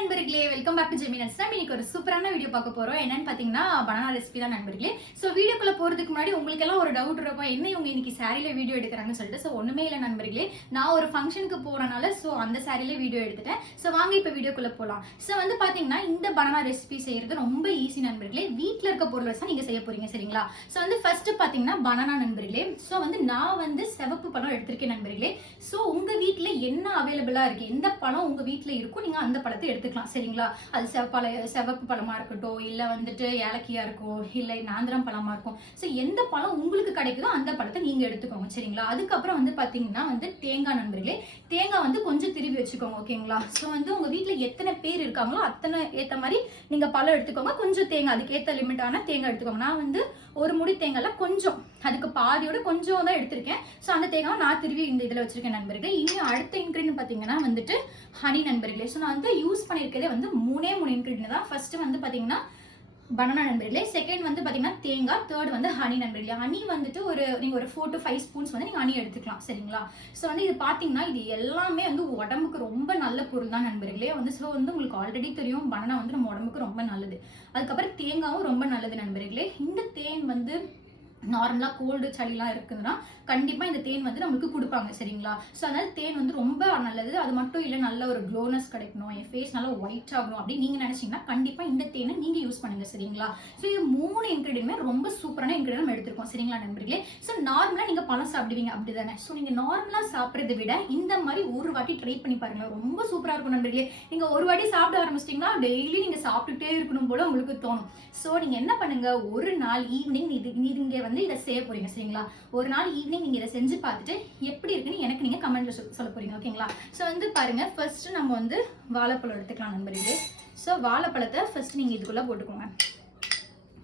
நண்பர்களே, welcome back to ஜெமி நட்ஸ். இன்னைக்கு ஒரு சூப்பரான வீடியோ பார்க்க போறோம். என்னன்னு பாத்தீங்கன்னா பனானா ரெசிபி தான் நண்பர்களே. சோ வீடியோக்குள்ள போறதுக்கு முன்னாடி உங்களுக்கு எல்லாம் ஒரு டவுட் இருக்கும், என்ன இவங்க இன்னைக்கு சாரில வீடியோ எடுக்கறாங்கன்னு சொல்லிட்டு. சோ ஒண்ணுமே இல்ல நண்பர்களே, நான் ஒரு ஃபங்க்ஷனுக்கு போறனால சோ அந்த சாரில வீடியோ எடுத்துட்டேன். சோ வாங்க இப்ப வீடியோக்குள்ள போலாம். சோ வந்து பாத்தீங்கன்னா இந்த பனானா ரெசிபி செய்யறது ரொம்ப ஈஸி நண்பர்களே. வீட்ல இருக்க பொருள் வச்சு நீங்க செய்ய போறீங்க சரிங்களா? சோ வந்து ஃபர்ஸ்ட் பாத்தீங்கன்னா பனானா நண்பர்களே. சோ வந்து நான் வந்து சிவப்பு பழம் எடுத்திருக்கேன் நண்பர்களே. சோ உங்க வீட்ல என்ன அவைலபிளா இருக்கு, எந்த பழம் உங்க வீட்ல இருக்கும், நீங்க அந்த பழத்தை எடுத்துக்கலாம் சரிங்களா? அது சிவப்பு பழமா இருக்கட்டும், இல்ல வந்துட்டு ஏலக்கியா இருக்கும், இல்ல நாந்திரம் பழமா இருக்கும். சோ எந்த பழம் உங்களுக்கு கிடைக்குதோ அந்த பழத்தை நீங்க எடுத்துக்கோங்க சரிங்களா? அதுக்கப்புறம் வந்து பாத்தீங்கன்னா வந்து தேங்காய் நண்பர்களே, தேங்காய் வந்து கொஞ்சம் திருவி வச்சுக்கோங்க ஓகேங்களா? சோ வந்து உங்க வீட்ல எத்தனை பேர் இருக்காங்களோ அத்தனை ஏத்த மாதிரி நீங்க பழம் எடுத்துக்கோங்க. கொஞ்சம் தேங்காய், அதுக்கு ஏத்த லிமிட்டான தேங்காய் எடுத்துக்கோங்க. நான் வந்து ஒரு முடி தேங்காய்ல கொஞ்சம், அதுக்கு பாதியோட கொஞ்சம் தான் எடுத்திருக்கேன். சோ அந்த தேங்காய் நான் திருவி இந்த இதுல வச்சிருக்கேன் நண்பர்களே. இன்னும் அடுத்த இன்கிரீடியன்ட் பாத்தீங்கன்னா வந்துட்டு ஹனி நண்பர்களே. சோ நான் வந்து யூஸ் பண்ணிருக்கதே வந்து மூணே இன்கிரீடியன்ட் தான். ஃபர்ஸ்ட் வந்து பாத்தீங்கன்னா பனானா நண்பர்களே, செகண்ட் வந்து பாத்தீங்கன்னா தேங்காய், தேர்ட் வந்து ஹனி நண்பர்களே. ஹனி வந்துட்டு நீங்க ஒரு 4 to 5 ஸ்பூன்ஸ் வந்து நீங்க ஹனி எடுத்துக்கலாம் சரிங்களா? சோ வந்து இது பாத்தீங்கன்னா இது எல்லாமே வந்து உடம்புக்கு ரொம்ப நல்ல பொருள் தான் நண்பர்களே. வந்து சோ வந்து உங்களுக்கு ஆல்ரெடி தெரியும் பனானா வந்து நம்ம உடம்புக்கு ரொம்ப நல்லது. அதுக்கப்புறம் தேங்காவும் ரொம்ப நல்லது நண்பர்களே. இந்த தேன் வந்து நார்மலா கோல்டு சளிலாம் இருக்குதுன்னா கண்டிப்பா இந்த தேன் வந்து நமக்கு கொடுப்பாங்க சரிங்களா? சோ அதனால தேன் வந்து ரொம்ப நல்லது. அது மட்டும் இல்ல, நல்ல ஒரு க்ளோனஸ் கிடைக்கணும், என் ஃபேஸ் நல்லா ஒயிட் ஆகணும் அப்படின்னு நீங்க நினைச்சீங்கன்னா கண்டிப்பா இந்த தேனை நீங்க யூஸ் பண்ணுங்க சரிங்களா? சோ இது 3 இன்கிரீடியன்ட்மே ரொம்ப சூப்பரான இன்கிரீடியன்ட் எடுத்துருக்கோம் சரிங்களா நண்பர்களே? சோ நார்மலா நீங்க பழம் சாப்பிடுவீங்க அப்படிதானே? சோ நீங்க நார்மலா சாப்பிட்றதை விட இந்த மாதிரி ஒரு வாட்டி ட்ரை பண்ணி பாருங்க, ரொம்ப சூப்பரா இருக்கும் நண்பர்களே. நீங்க ஒரு வாட்டி சாப்பிட ஆரம்பிச்சிட்டீங்கன்னா டெய்லி நீங்க சாப்பிட்டுட்டே இருக்கணும் போல உங்களுக்கு தோணும். சோ நீங்க என்ன பண்ணுங்க, ஒரு நாள் ஈவினிங் நீங்க வந்து இதை செய்ய போறீங்க சரிங்களா? ஒரு நாள் ஈவினிங் நீங்க இதை செஞ்சு பார்த்துட்டு எப்படி இருக்குன்னு எனக்கு நீங்க கமெண்ட்ல சொல்ல போறீங்க ஓகேங்களா? சோ வந்து பாருங்க, ஃபர்ஸ்ட் நம்ம வந்து வாழைப்பழம் எடுத்துக்கலாம் நண்பர்களே. சோ வாழைப்பழத்தை ஃபர்ஸ்ட் நீங்க இதுக்குள்ள போட்டுக்கோங்க,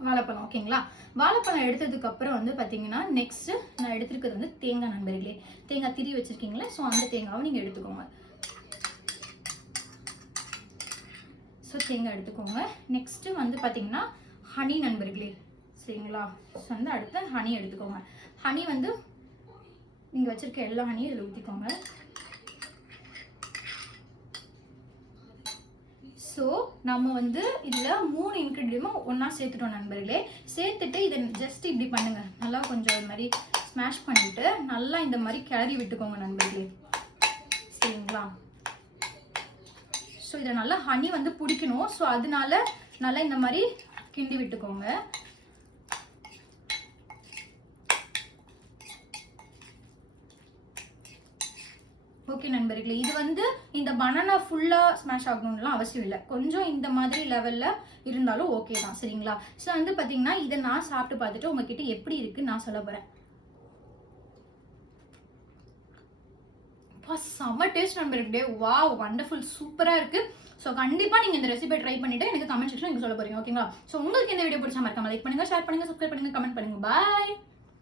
வாழைப்பழம் ஓகேங்களா? வாழைப்பழம் எடுத்ததுக்கு அப்புறம் வந்து பாத்தீங்கன்னா நெக்ஸ்ட் நான் எடுத்திருக்கிறது வந்து தேங்காய் நண்பர்களே. தேங்காய் திரி வச்சிருக்கீங்களா? சோ அந்த தேங்காவை நீங்க எடுத்துக்கோங்க. ஸோ தேங்காய் எடுத்துக்கோங்க. நெக்ஸ்ட் வந்து பாத்தீங்கன்னா ஹனி நண்பர்களே சரிங்களா? ஸோ வந்து அடுத்து ஹனி எடுத்துக்கோங்க. ஹனி வந்து நீங்கள் வச்சிருக்க எல்லா ஹனியும் இதில் ஊற்றிக்கோங்க. ஸோ நம்ம வந்து இதில் 3 இன்க்ரீடியன்ட்டும் ஒன்றா சேர்த்துட்டோம் நண்பர்களே. சேர்த்துட்டு இதை ஜஸ்ட் இப்படி பண்ணுங்க, நல்லா கொஞ்சம் இது மாதிரி ஸ்மாஷ் பண்ணிவிட்டு நல்லா இந்த மாதிரி கிளறி விட்டுக்கோங்க நண்பர்களே சரிங்களா? ஸோ இதை நல்லா ஹனி வந்து பிடிக்கணும். ஸோ அதனால நல்லா இந்த மாதிரி கிண்டி விட்டுக்கோங்க. ஓகே நண்பர்களே, இது வந்து இந்த பனானா ஃபுல்லா ஸ்மாஷ் ஆகணும்லாம் அவசியம் இல்லை, கொஞ்சம் இந்த மாதிரி லெவல்ல இருந்தாலும் ஓகே தான் சரிங்களா? ஸோ வந்து பாத்தீங்கன்னா இதை நான் சாப்பிட்டு பார்த்துட்டு உங்ககிட்ட எப்படி இருக்குன்னு நான் சொல்ல போறேன். செம்ம டேஸ்ட் நண்பர்களே, வாவ் வண்டர்ஃபுல், சூப்பரா இருக்கு. ஸோ கண்டிப்பா நீங்க இந்த ரெசிபியை ட்ரை பண்ணிட்டு எனக்கு கமெண்ட் செக்ஷன்ல நீங்க சொல்ல போறீங்க ஓகேங்களா? ஸோ உங்களுக்கு இந்த வீடியோ பிடிச்சா மறக்காம லைக் பண்ணுங்க, ஷேர் பண்ணுங்க, சப்ஸ்கிரைப் பண்ணுங்க, கமெண்ட் பண்ணுங்க. பாய்.